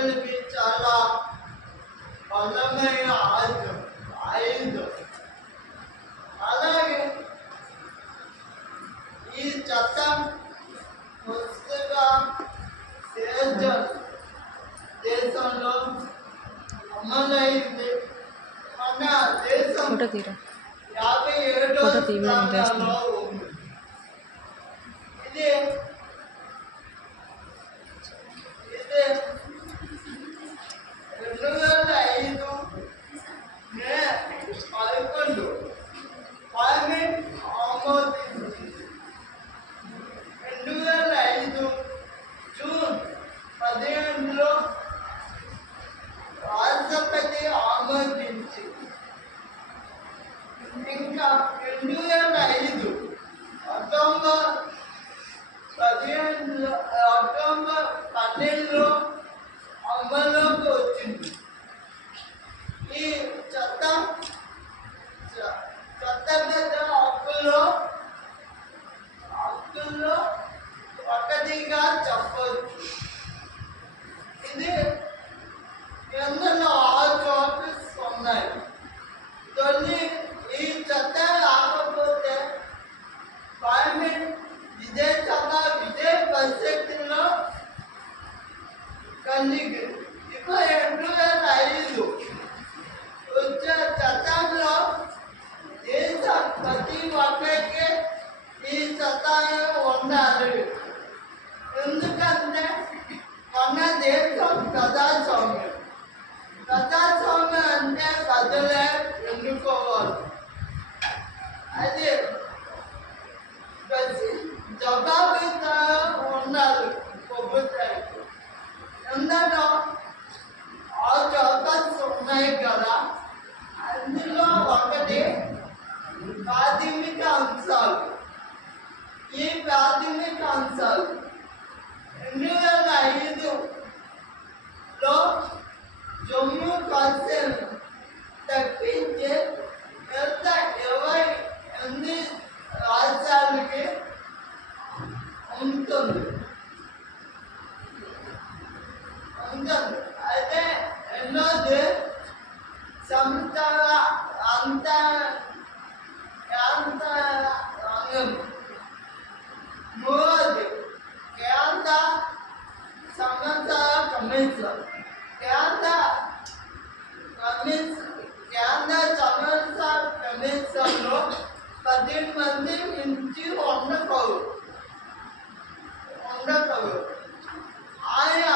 ప్రజలకి చాలా బలమైన ఆయుధం. అలాగే ఈ చట్టం పుస్తగా దేశంలో అమలైంది. మన దేశం 57వ స్థానంలో ఉంది. ఇది 2005 మే 11 పార్లమెంట్ ఆమోదించింది. 2005 జూన్ 15లో రాష్ట్రపతి ఆమోదించింది. ఇంకా 2005 అక్టోబర్ 12లో అమల్లోకి వచ్చింది. ఈ చట్టబద్ధ హక్కుల్లో ఒకటిగా చెప్పవచ్చు. ఇది ఎందులో 6 టాపిక్స్ ఉన్నాయి. ఈ చట్టం రాకపోతే పార్లమెంట్ విజయసభ విజయ పరిస్థితుల్లో కలిగి 2005 వచ్చే చట్టంలో దేశ ప్రతి ఒక్కరికి ఈ చట్టాలు ఉండాలి. ఎందుకంటే మన దేశం ప్రజాస్వామ్యం అంటే ప్రజలే ఎన్నుకోవాలి. అది జవాబుదారీ ఉండాలి ప్రభుత్వానికి. ఎందుకంటే 6 టాపిక్స్ ఉన్నాయి కదా, అందులో ఒకటి ప్రాథమిక అంశాలు. ఈ ప్రాథమిక అంశాలు 2005లో జమ్మూ కాశ్మీర్ తప్పించి మిగతా 28 రాష్ట్రాలకి ఉంటుంది. అయితే ఎన్నోది రంగం. మూడోది కేంద్ర సమాచార కమిషన్. కేంద్ర సమాచార కమిషన్లో 10 మంది మించి ఉండకూడదు. ఆయన